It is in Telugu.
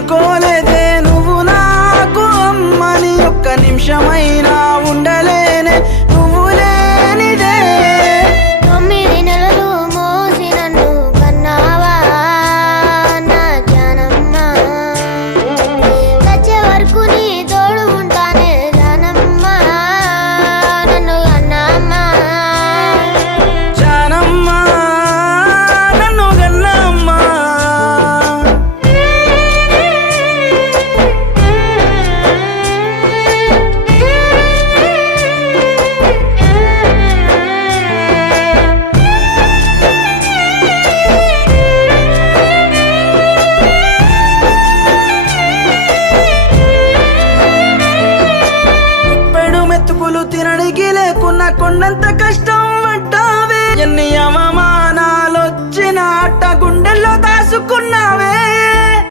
అనుకోలేదే నువ్వు నాకు అమ్మని ఒక్క నిమిషమైనా ఉండలేనే నువ్వు లేనిదే 9 నెలలు మోసి నన్ను కన్నావా నా జానమ్మ చచ్చే వరకు నీ తోడు ఉంటానే జానమ్మ నన్ను కన్నమ్మ జానమ్మ నన్ను గన్నమ్మ పెడు మెతుకులు తినడానికి లేకున్నా కొండంత కష్టం పడ్డావే ఎన్ని అవమానాలొచ్చిన అట్ట గుండెల్లో దాసుకున్నావే